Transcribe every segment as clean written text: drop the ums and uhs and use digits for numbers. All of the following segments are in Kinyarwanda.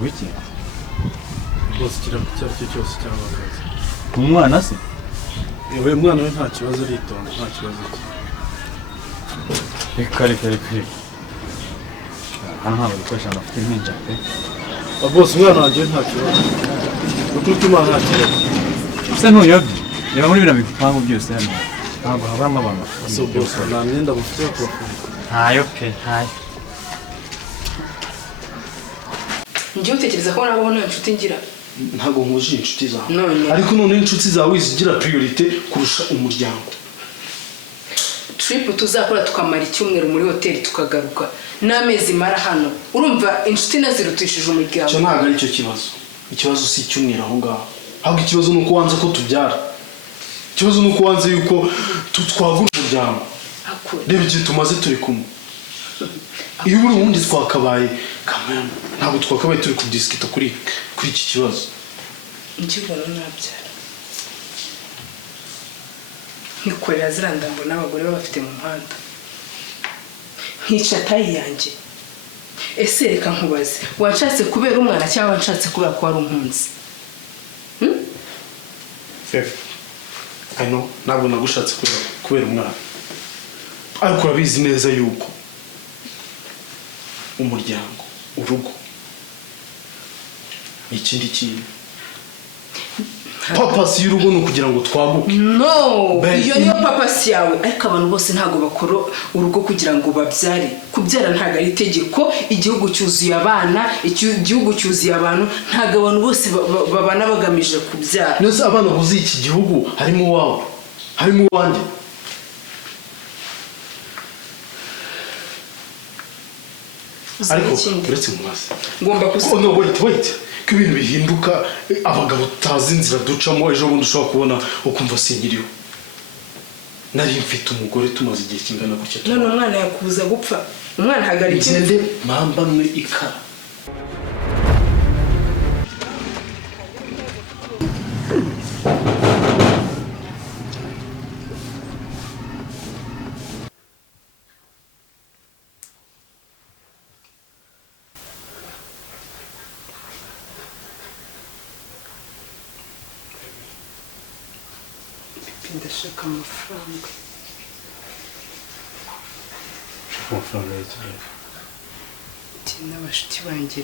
Wiki? Bose kiracyo cyose cyangwa akazi. Umwana se? Yewe mwana we nta kibazo aritonda, nta kibazo cye. Reka. Hano ntabwo dukoresha amafuti nk'inja pe. Bose umwana wanjye nta kibazo. Ukuri Imana nta kibazo. Usa ntuyobye. Reba muri bino bipangu byose hano. Ntabwo habamo abantu. So bose nta myenda mufite yo kubafunga. Ntayo pe, ntayo. Njye utekereza ko nabaho nta nshuti ngira. Ntago nkuje inshuti zawe. None. Ariko none inshuti zawe zigira priority kurusha umuryango. Trip tuzakora tukamara icyumweru muri hoteli tukagaruka. N'amezi mara hano. Urumva inshuti nazirutishije umuryango. Cyo ntago ari cyo kibazo. Ikibazo si icyumweru aho ngaho. Ahubwo ikibazo nuko wanze ko tubyara. Ikibazo nuko wanze yuko twagura umuryango. Reba igihe tumaze turi kumwe. Iyo uri ubundi twakabaye kamera ntabwo twakabaye turi kudiskita kuri iki kibazo. Njibona nabyara. Nikorera zirandambo n'abagore bafite mu muhanda. Nkica tayi yanjye. Ese reka nkubaze, wanshatse kubera umwana cyangwa wanshatse kubera ko ari umpunzi? I know, ntabwo nagushatse kubera umwana. Ariko urabizi neza yuko umuryango, urugo ikindi kintu. Papasi y'urugo ni ukugira ngo twaguke. No, iyo niyo papasi yawe. Ariko abantu bose ntabwo bakora urugo kugira ngo babyare. Kubyara ntabwo ari itegeko. Igihugu cyuzuye abana, igihugu cyuzuye abantu. Ntabwo abantu bose babana bagamije kubyara. Nose abana buzi iki gihugu harimo wawe, harimo wanjye. Ariko uretse mumaze ngomba kusa. No wait. Ko ibintu bihinduka abagabo tazi inzira ducamo ejo bundi ushobora kubona ukumva sinkiriho. Nari mfite umugore tumaze igihe kingana gutya. None umwana yakubuza gupfa. Umwana hagarika igende mpambanwe ikara. Ndashaka amafaranga. Amafaranga y'ikigero. N'abashuti banjye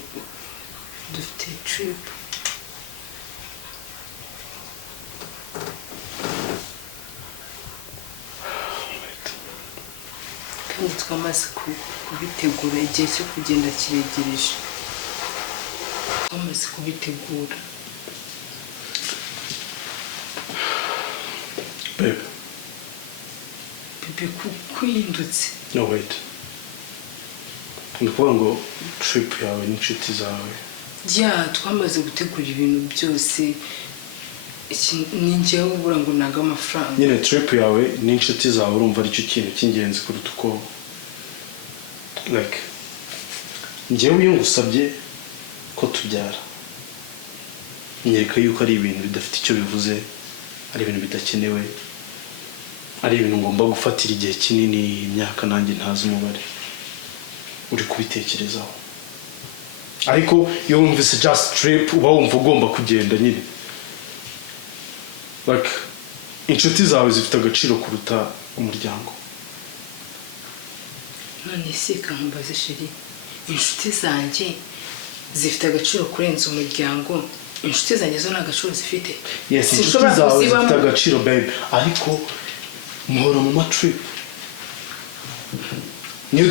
dufite trip. Kandi twamaze kubitegura igihe cyo kugenda kiregereje. Twamaze kubitegura. Bebe kuhindutse. No wait. Ndikuvuga ngo trip yawe n'inshuti zawe. Twamaze gutegura ibintu byose. Ni njyewe ubura ngo naga amafaranga. Nyine trip yawe n'inshuti zawe urumva ari cyo kintu cy'ingenzi kuruta uko like njyewe iyo ngusabye ko tubyara nyereka yuko ari ibintu bidafite icyo bivuze, ari ibintu bidakenewe, ari ibintu ngomba gufatira igihe kinini, imyaka nanjye ntazi umubare uri kubitekerezaho. Ariko iyo wumvise just trip uba wumva ugomba kugenda nyine. Like inshuti zawe zifite agaciro kuruta umuryango. None se kambaze sheri, inshuti zanjye zifite agaciro kurenza umuryango. Inshuti zanjye zo n'agaciro zifite. Yes, inshuti zawe zifite agaciro babe, ariko muhora mu matrip. Niyo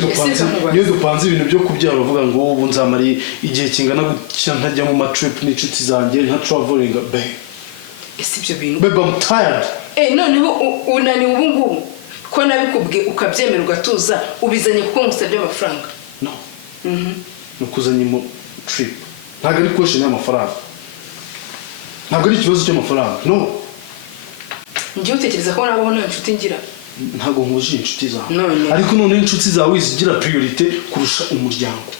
dupanze ibintu byo kubyara uvuga ngo ubu nzamari igihe kingana gutya ntajya mu matrip n'inshuti zanjye nta traveling babe. Ese ibyo bintu babe I'm tired. Noneho unaniwe ubu ngubu ko nabikubwiye ukabyemera ugatuza ubizanye kuko ngusabye amafaranga. No. Nukuzanye mu trip. Ntabwo ari question y'amafaranga. Ntabwo ari ikibazo cy'amafaranga. No. Njye utekereza ko nabaho nta nshuti ngira. Ntabwo nkuje inshuti zawe. Ariko none inshuti zawe zigira priority kurusha umuryango.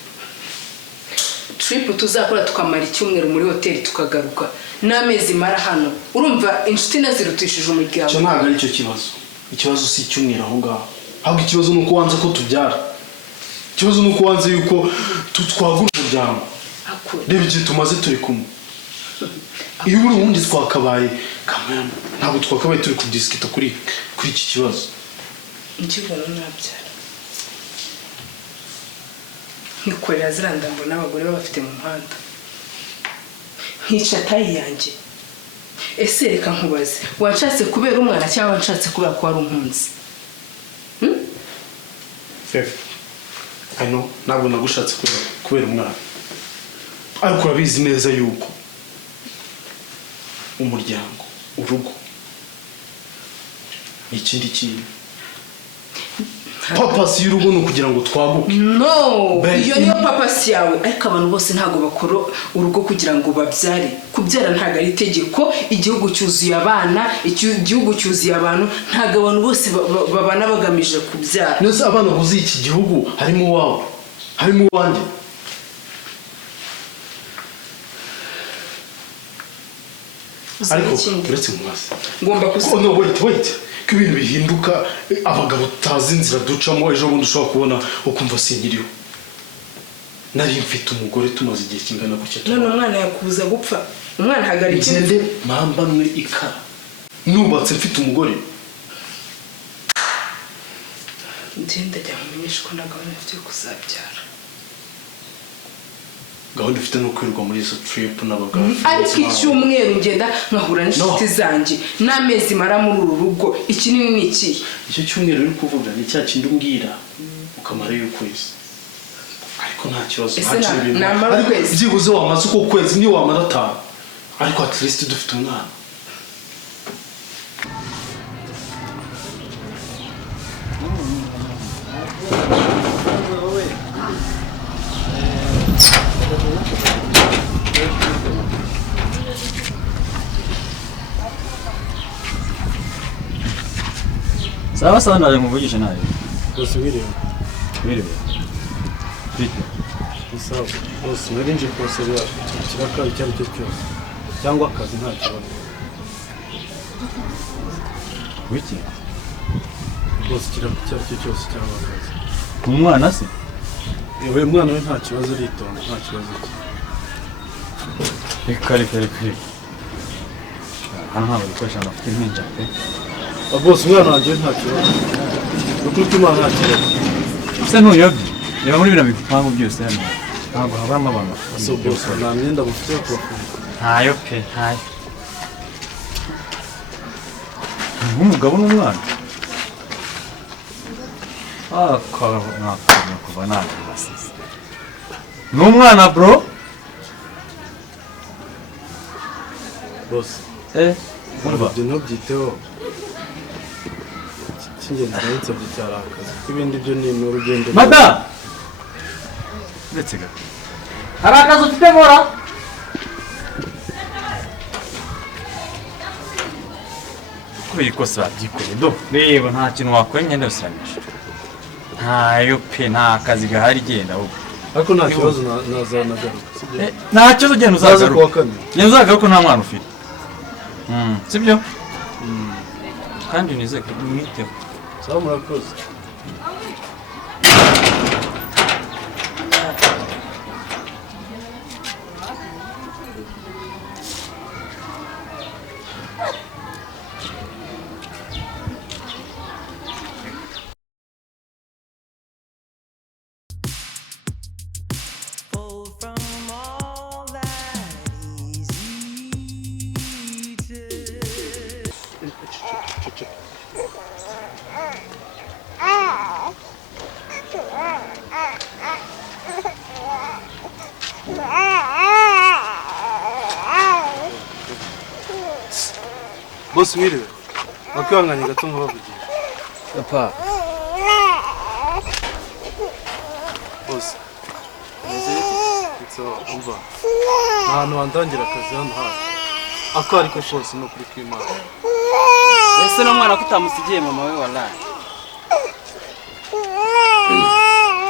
Trip tuzakora tukamara icyumweru muri hoteli tukagaruka. N'amezi mara hano. Urumva inshuti nazirutishije umuryango. Cyo ntabwo ari cyo kibazo. Ikibazo si icyumweru aho ngaho. Ahubwo ikibazo nuko wanze ko tubyara. Ikibazo nuko wanze yuko twagura umuryango. reba igihe tumaze turi kumwe iyo uri ubundi twakabaye kamera ntabwo twakabaye turi kudisikita kuri iki kibazo njyewe nabyara nkikorera ziranda mbona abagore babafite mu muhanda nkica tayi yanjye ese reka nkubaze wanshatse kubera umwana cyangwa wanshatse kubera ko wari umpunzi hano ntabwo nagushatse kubera umwana ariko urabizi neza yuko umuryango urugo ikindi kintu papasi y'urugo ni ukugira ngo twaguke no iyo niyo papasi yawe ariko abantu bose ntabwo bakora urugo kugira ngo babyare kubyara ntabwo ari itegeko igihugu cyuzuye abana igihugu cyuzuye abantu ntabwo abantu bose babana bagamije kubyara nese abana buzi iki gihugu harimo wawe harimo wanjye ariko uretse mumaze ngomba kuza no wait ko ibintu bihinduka abagabo tazi inzira ducamo ejo bundi ushobora kubona ukumva sinkiriho nari mfite umugore tumaze igihe kingana gutya none umwana yakubuza gupfa umwana hagarike ngende mpambanwe ikara nubatse mfite umugore ngenda jya mumenyesha ko na gahunda mfite yo kuzabyara gahunda ufite no kwirirwa muri izo trip n'abagabo ariko icyumweru ngenda nkahura n'inshuti zanjye n'amezi mara muri uru rugo ikinini ni iki icyo cyumweru uri kuvuga ni cya kindi umbwira ukamara y'ukwezi ariko nta kibazo namara ukwezi byibuze wamaze uko kwezi niyo wamara atanu ariko at least dufite umwana sawa sawa ndaje nkuvugisha nawe bose bireba bite sawa bose narinje kosera kiraka icyo ari cyo cyose cyangwa akazi nta kibazo wiki bose kiraka icyo ari cyo cyose cyangwa akazi umwana se yewe mwana we nta kibazo aritonda nta kibazo reka hano ntabwo dukoresha amafuti nk'inja pe bose umwana wanjye nta kibazo ukuri imana nta kibazo ese ntuyobye reba muri bino bipangu byose hano ntabwo habamo abantu so bose nta myenda mufite yo kubafunga ntayo pe ntayo umugabo n'umwana kuva ntabwo basize n'umwana bro bose umva ibyo ntubyiteho cy'ingenzi nabinsabye cyari akazi kuko ibindi byo ni urugendo madame ndetse gato hari akazi ufite mora kubera ikosa babyikoreye do reba nta kintu wakora imyenda yose iramisha ntayo pe nta kazi gahari genda ahubwo ariko nta kibazo nazanagaruka nta kibazo genda uzagaruka genda uzagaruka nta mwana ufite sibyo kandi nizeye ko umwiteho sawa murakoze bose wiriwe wakwihanganye gato nkabavugisha papa bose umva ahantu wandangira akazi hano hafi ako ariko kose no kuri kwimana ese n'umwana ko utamusigiye mama we wallahi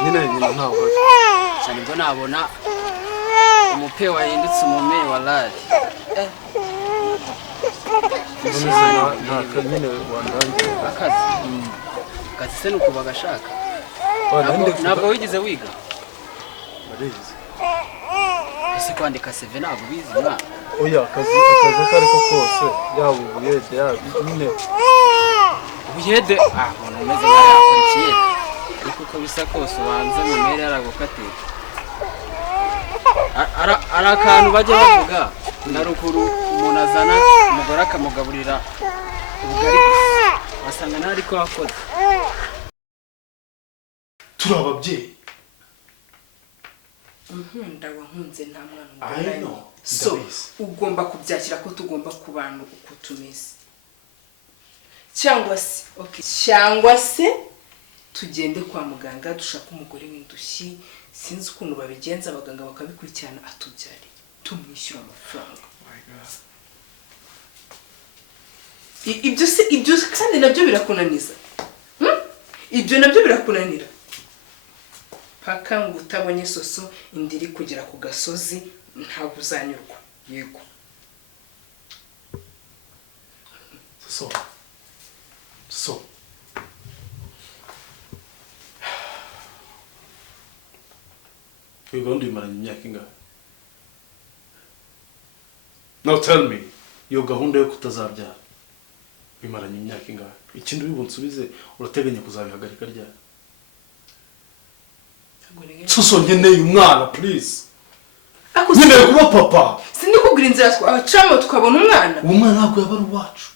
nyine ntawe uhari cyane ngo nabona umupe wahindutse umume wallahi nta nyine wandangira akazi se nuko bagashaka ntabwo wigeze wiga barizi ese kwandika CV ntabwo bizi mwana. Oya akazi kariko kose yaba ubuyede yaba nyine Ubuyede umuntu umeze nka yakurikiye ariko uko bisa kose ubanze mu mere aragukatira. Ari akantu bajya bavuga na rukuru umuntu azana umugore akamugaburira ubugari gusa wasanga ntari ko wakoze. turi ababyeyi nkunze nta mwana so ugomba kubyakira ko tugomba kubana uko tumeze cyangwa se tugende kwa muganga dushaka umugore w'indushyi sinzi ukuntu babigenza abaganga bakabikurikirana atubyare tumwishyura amafaranga. ibyo kandi nabyo birakunaniza ibyo nabyo birakunanira paka ngo utabonye soso indiri kugera ku gasozi ntabwo uzanyurwa. Yego so iyo gahunda imaranye imyaka ingahe? Now tell me, iyo gahunda yo kutazabyara imaranye imyaka ingahe? Ikindi ubunsubize urateganya kuzabihagarika ryari? Soso nkeneye umwana please. Nkeneye kuba papa. Sinikubwira inzira twacamo tukabona umwana. Umwana ntabwo yaba ari uwacu.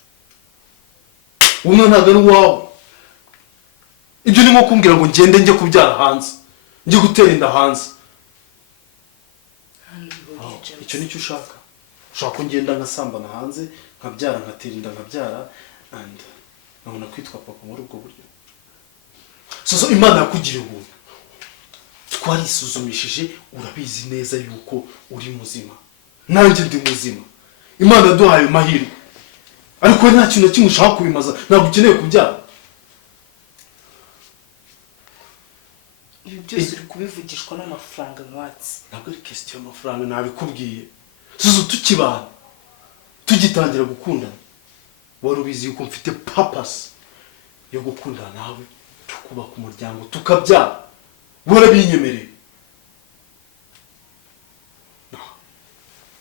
Umwana ntabwo ari uwawe. Ibyo ni nko kumbwira ngo ngende njye kubyara hanze. Njye gutera inda hanze. Icyo nicyo ushaka. Ushaka ko ngenda ngasambana hanze, nkabyara ngatera inda nkabyara and nabona kwitwa papa muri ubwo buryo. Soso Imana yakugiriye ubuntu. Twarisuzumishije urabizi neza yuko uri muzima. Nanjye ndi muzima. Imana duhaye amahirwe. Ariko nta kintu kimwe ushaka kubimaza, ntabwo ukeneye kubyara. Ibi byose uri kubivugishwa n'amafaranga mwatsi. Ntabwo ari question y'amafaranga nabikubwiye. Suzo tukibana. Tugitangira gukundana. Wari ubizi yuko mfite purpose yo gukundana nawe, tukubaka umuryango, tukabyara. Warabinyemereye.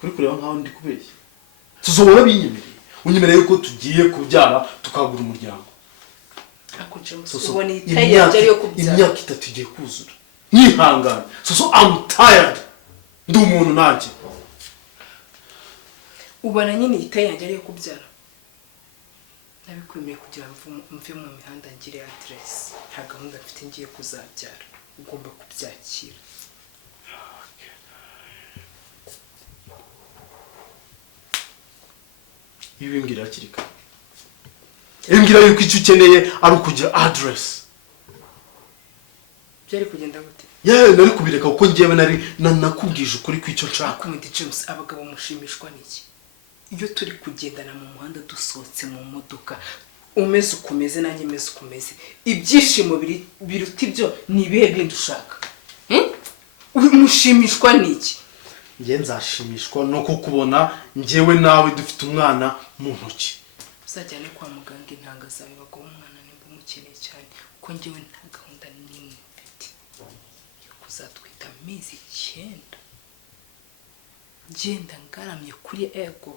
Kuri kureba nkaho ndi kubeshya. Suzo warabinyemereye. Unyemereye ko tugiye kubyara tukagura umuryango. Ubona itayanje yo kubyara. Imyaka 3 igiye kuzura. Nyihangana. Suzo I'm tired. Ndi umuntu nanjye. Ubona nyine itayanje yo kubyara. Nabikwemeye kugira mve mu mihanda ngire address. Nta gahunda mfite ngiye kuzabyara. Ugomba kubyakira. Ibimbwira akirika. Imbwira yuko icyo ukeneye ari ukugira address. Byari kugenda gute? Nari kubireka kuko ngiyewe nari nakubwije ukuri kw'icyo nshaka. Kumedi James abagabo mushimishwa n'iki? Iyo turi kugendana mu muhanda dusohotse mu modoka umeze ukomeze nanjye meze ukomeze ibyishimo biruta ibyo ni ibihe bindi ushaka? Mushimishwa n'iki? Ngiye nzashimishwa no kukubona ngewe nawe dufite umwana mu ntoki. Uzajyane kwa muganga intanga zawe bago umwana nimba umukeneye cyane kuko ngewe nta gahunda n'imwe mfite yo kuzatwita amezi 9. Genda ngaramye kuri ego.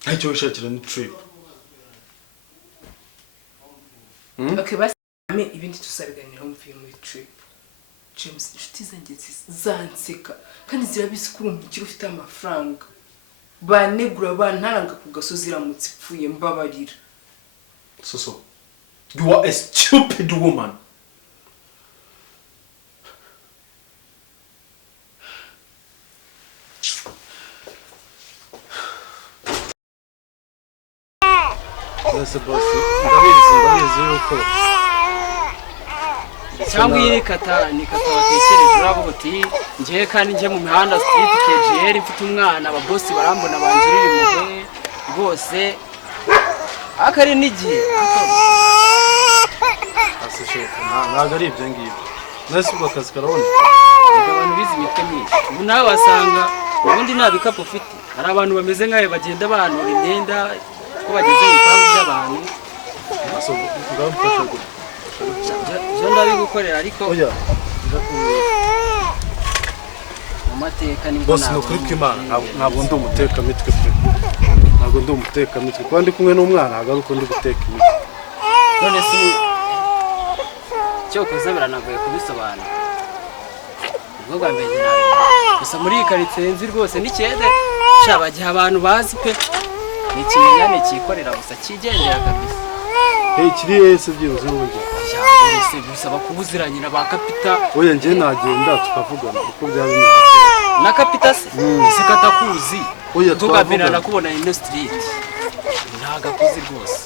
Ntacyo wishakira ni trip. Okay, basi ibindi tusabiganiraho mvuye muri trip. James inshuti zanjye zanseka kandi zirabizi ko umukiri ufite amafaranga. Banegura bantaranga ku gasozi iramutse ipfuye mbabarira. Soso, you are a stupid woman. Yes boss, ndabizi yuko cyangwa iyi nikata batekereje uravuga uti ngiye kandi ngiye mu mihanda street KGR mfite umwana ababosi barambona banzurira impuhwe rwose akari n'igihe aseshe ntabwo ari ibyo ngibyo. Nese ubwo akazi karabona abantu bizi imitwe myinshi ubu nawe wasanga ubundi nta bikapu ufite. Hari abantu bameze nkawe bagenda banura imyenda ko bageze mu bipangu by'abantu. ndamufasha gute? Byo ndabigukorera ariko Oya amateka nibwo bose no kuri kw'Imana ntabwo ndi umutekamitwe pe ntabwo ndi umutekamitwe kuba ndi kumwe n'umwana agaruko ndi guteka imitwe none se cyo kuza biranagoye kubisobanura ubwo bwa mbere nawe gusa muri iyi karitsiye nzi rwose n'ikede shabagiye abantu bazi pe ni ikimenyane cyikorera gusa cyigendera kabisa kiri yese byibuze n'uburyo ese bisaba kubuziranye na ba kapita oya njye nagenda tukavugana uko byaba bimeze na kapita se katakuzi oya twavugana nakubona ino street ntagakuzi rwose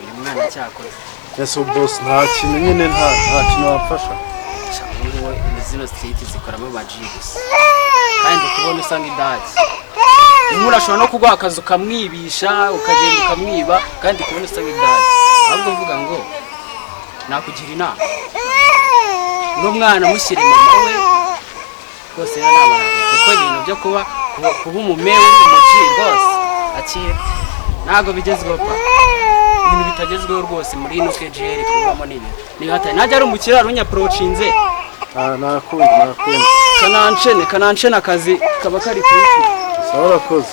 uyu mwana cyakoze ese boss nta kintu nyine nta kintu wamfasha cyangwa zino street zikoramo amaji gusa kandi kubona usanga idaki umuntu ashobora no kuguha akazi ukamwibisha ukagenda ukamwiba kandi kubona usanga idaki ahubwo mvuga ngo nakugira inama n'umwana mushyire mama we rwose n'abana kuko ibintu byo kuba umumewe uri umuji rwose akira ntabwo bigezweho pa ibintu bitagezweho rwose muri ino kejeri kubamo nini niba hatari najya ari umukiraro unyaprocinze nakunda kananshene akazi kaba kari kuri sawa urakoze